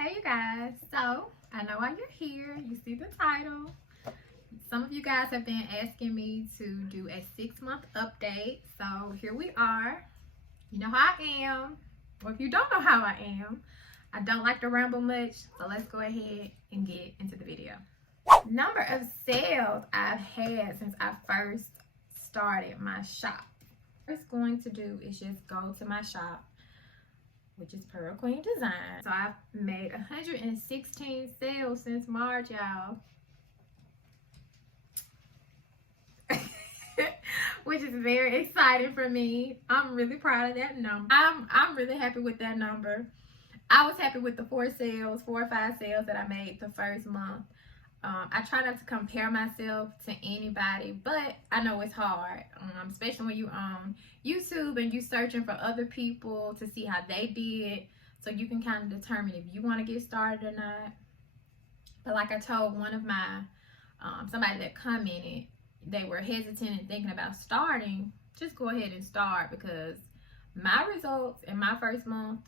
Hey you guys, so I know why you're here. You see the title. Some of you guys have been asking me to do a 6-month update, so here we are. You know how I am, or if you don't know how I am, I don't like to ramble much, so let's go ahead and get into the video. Number of sales I've had since I first started my shop. First going to do is just go to my shop, which is Pearl Queen Design. So I've made 116 sales since March, y'all. Which is very exciting for me. I'm really proud of that number. I'm really happy with that number. I was happy with the 4 or 5 sales that I made the first month. I try not to compare myself to anybody, but I know it's hard, especially when you on YouTube and you searching for other people to see how they did, so you can kind of determine if you want to get started or not. But like I told one of my somebody that commented, they were hesitant and thinking about starting. Just go ahead and start, because my results in my first month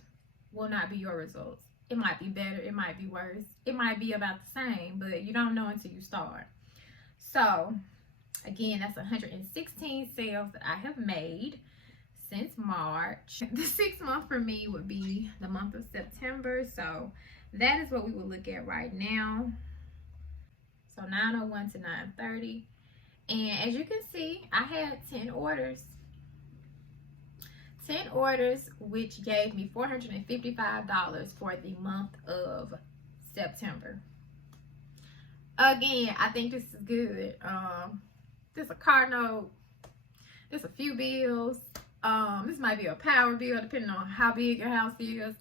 will not be your results. It might be better, it might be worse, it might be about the same, but you don't know until you start. So again, that's 116 sales that I have made since March. The 6th month for me would be the month of September, so that is what we will look at right now. So 9:01 to 9:30, and as you can see, I had 10 orders. 10 orders, which gave me $455 for the month of September. Again, I think this is good. This a car note. This a few bills. This might be a power bill, depending on how big your house is.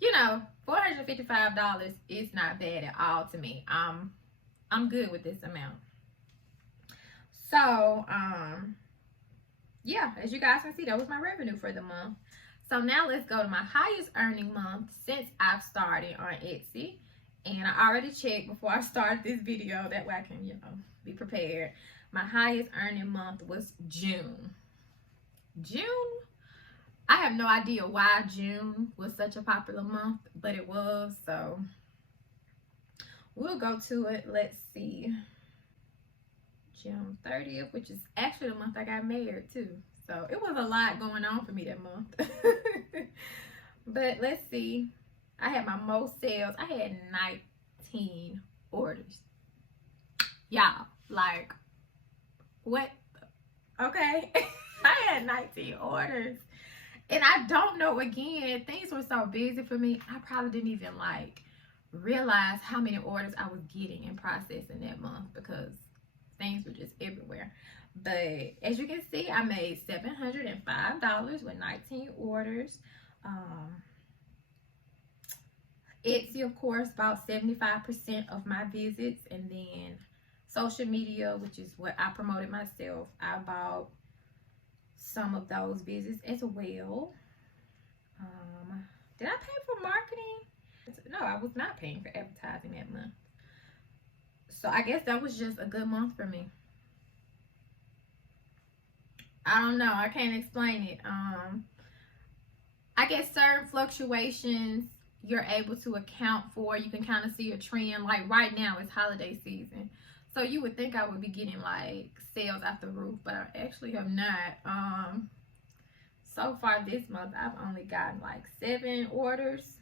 You know, $455 is not bad at all to me. I'm good with this amount. So, yeah, as you guys can see, that was my revenue for the month. So now let's go to my highest earning month since I've started on Etsy. And I already checked before I started this video, that way I can, be prepared. My highest earning month was June. June? I have no idea why June was such a popular month, but it was, so we'll go to it. Let's see. June 30th, which is actually the month I got married too. So it was a lot going on for me that month. But let's see. I had my most sales. I had 19 orders. Y'all, like, what? Okay. I had 19 orders. And I don't know, again, things were so busy for me. I probably didn't even realize how many orders I was getting and processing that month, because things were just everywhere. But as you can see, I made $705 with 19 orders. Etsy, of course, about 75% of my visits, and then social media, which is what I promoted myself, I bought some of those visits as well. Did I pay for marketing? No, I was not paying for advertising that month. So I guess that was just a good month for me. I don't know. I can't explain it. I guess certain fluctuations you're able to account for. You can kind of see a trend. Like right now, it's holiday season. So you would think I would be getting sales out the roof, but I actually have not. So far this month, I've only gotten 7 orders.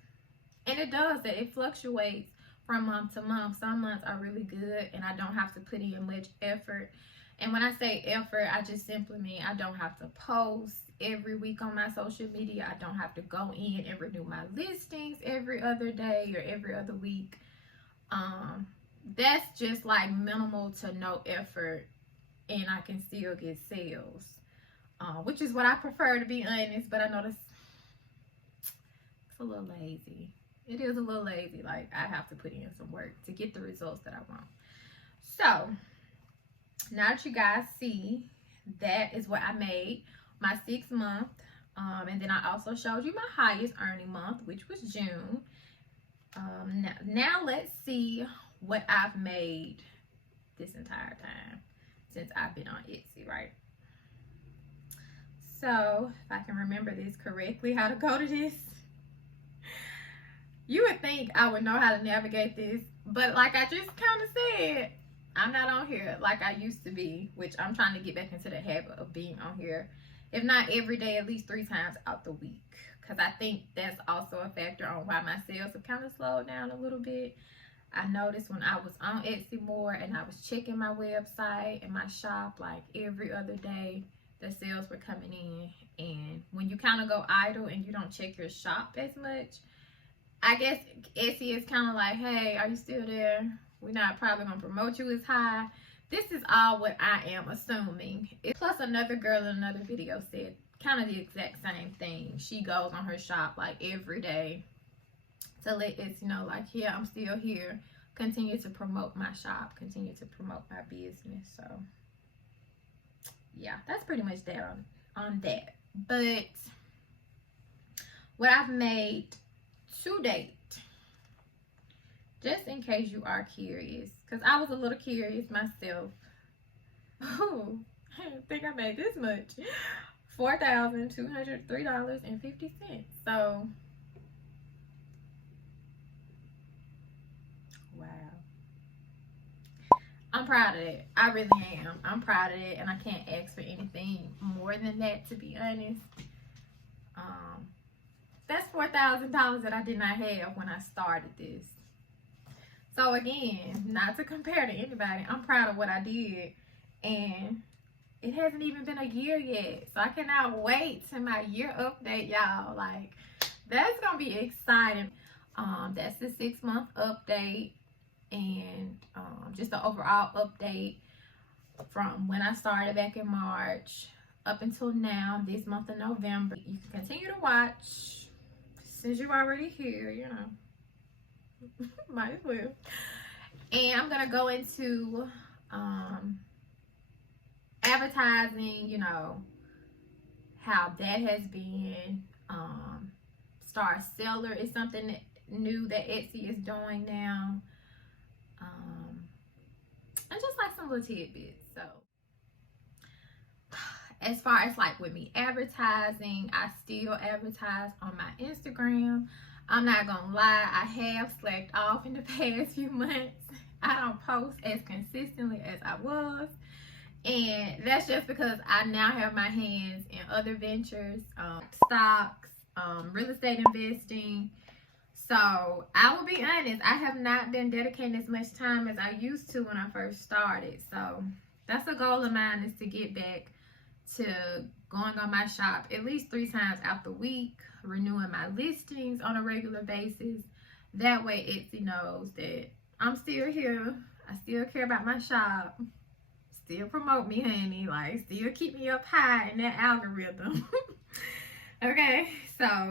And it does that. It fluctuates from month to month. Some months are really good and I don't have to put in much effort. And when I say effort, I just simply mean I don't have to post every week on my social media. I don't have to go in and renew my listings every other day or every other week. That's just minimal to no effort, and I can still get sales, which is what I prefer, to be honest. But I know it's a little lazy. It is a little lazy. I have to put in some work to get the results that I want. So now that you guys see, that is what I made my 6th month. And then I also showed you my highest earning month, which was June. Now let's see what I've made this entire time since I've been on Etsy, right? So if I can remember this correctly, how to go to this. You would think I would know how to navigate this, but like I just kind of said, I'm not on here like I used to be, which I'm trying to get back into the habit of being on here, if not every day, at least 3 times out the week. Because I think that's also a factor on why my sales have kind of slowed down a little bit. I noticed when I was on Etsy more and I was checking my website and my shop like every other day, the sales were coming in. And when you kind of go idle and you don't check your shop as much, I guess Etsy is kind of like, hey, are you still there? We're not probably going to promote you as high. This is all what I am assuming. Plus, another girl in another video said kind of the exact same thing. She goes on her shop like every day to let Etsy know, like, yeah, I'm still here. Continue to promote my shop. Continue to promote my business. So, yeah, that's pretty much that on that. But what I've made to date, just in case you are curious, because I was a little curious myself. Oh, I didn't think I made this much. $4,203.50. So, wow. I'm proud of it. I really am. I'm proud of it, and I can't ask for anything more than that, to be honest. That's $4,000 that I did not have when I started this. So again, not to compare to anybody, I'm proud of what I did, and it hasn't even been a year yet. So I cannot wait to my year update, y'all. Like, that's gonna be exciting. That's the 6-month update, and just the overall update from when I started back in March up until now, this month of November. You can continue to watch since you're already here, you know. Might as well. And I'm gonna go into advertising, you know, how that has been. Star Seller is something new that Etsy is doing now. And just like some little tidbits. So as far as like with me advertising, I still advertise on my Instagram. I'm not gonna lie, I have slacked off in the past few months. I don't post as consistently as I was, and that's just because I now have my hands in other ventures, stocks, real estate investing. So I will be honest, I have not been dedicating as much time as I used to when I first started. So that's a goal of mine, is to get back to going on my shop at least 3 times out the week, renewing my listings on a regular basis. That way Etsy knows that I'm still here. I still care about my shop. Still promote me, honey. Like, still keep me up high in that algorithm. Okay, so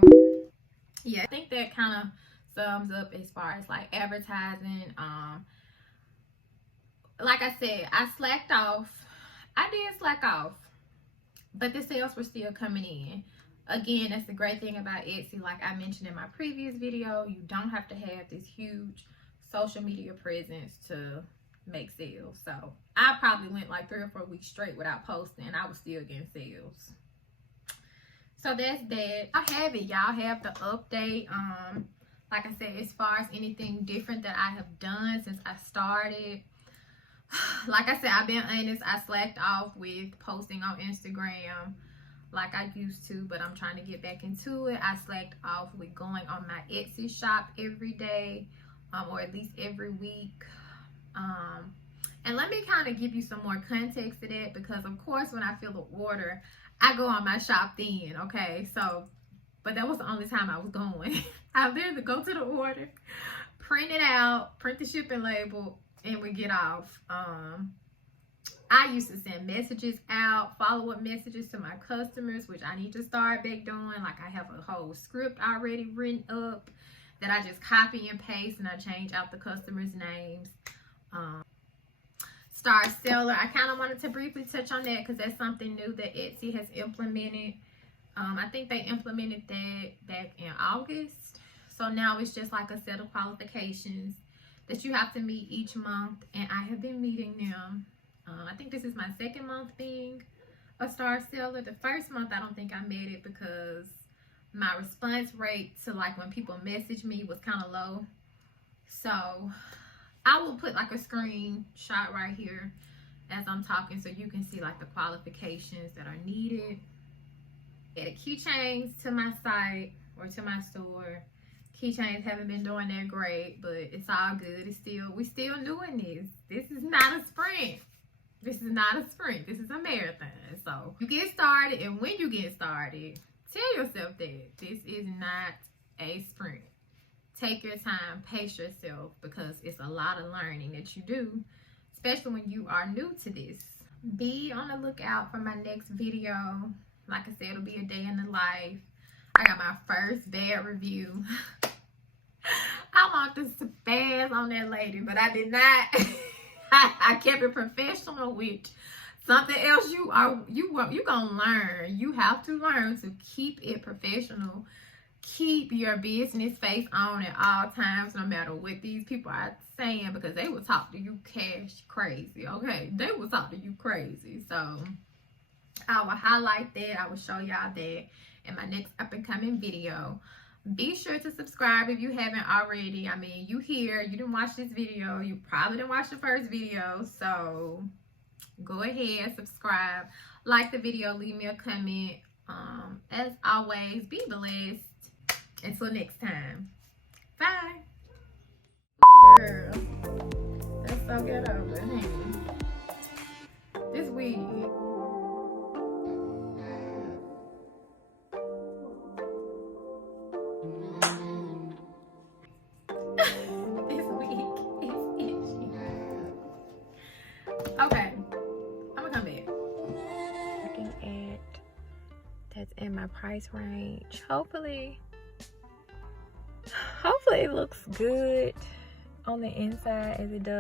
yeah, I think that kind of sums up as far as like advertising. Like I said, I slacked off. I did slack off, but the sales were still coming in. Again, that's the great thing about Etsy. Like I mentioned in my previous video, you don't have to have this huge social media presence to make sales. So I probably went like 3 or 4 weeks straight without posting, and I was still getting sales. So that's that. I have it. Y'all have the update. Like I said, as far as anything different that I have done since I started, like I said, I've been honest, I slacked off with posting on Instagram like I used to, but I'm trying to get back into it. I slacked off with going on my Etsy shop every day, or at least every week. And let me kind of give you some more context to that, because of course when I fill the order, I go on my shop then, okay? So, but that was the only time I was going. I literally go to the order, print it out, print the shipping label, and we get off. I used to send messages out, follow-up messages to my customers, which I need to start back doing. Like, I have a whole script already written up that I just copy and paste, and I change out the customers' names. Star Seller, I kind of wanted to briefly touch on that because that's something new that Etsy has implemented. I think they implemented that back in August. So now it's just like a set of qualifications that you have to meet each month, and I have been meeting them. I think this is my 2nd month being a Star Seller. The 1st month I don't think I made it because my response rate to like when people message me was kind of low. So I will put like a screenshot right here as I'm talking so you can see like the qualifications that are needed. Added keychains to my site or to my store. Keychains haven't been doing that great, but it's all good. We still doing this. This is not a sprint. This is not a sprint. This is a marathon. So you get started, and when you get started, tell yourself that this is not a sprint. Take your time, pace yourself, because it's a lot of learning that you do, especially when you are new to this. Be on the lookout for my next video. Like I said, it'll be a day in the life. I got my first bad review. I want to spaz on that lady, but I did not. I kept it professional, which something else you gonna learn. You have to learn to keep it professional. Keep your business face on at all times, no matter what these people are saying, because they will talk to you cash crazy. Okay, they will talk to you crazy. So I will highlight that. I will show y'all that in my next up and coming video. Be sure to subscribe if you haven't already. I mean, you here, you didn't watch this video, you probably didn't watch the first video, so go ahead, subscribe, like the video, leave me a comment. As always, be blessed. Until next time, bye. Girl, that's so good over, honey. This week. Okay, I'm gonna come back. Looking at that's in my price range. Hopefully it looks good on the inside as it does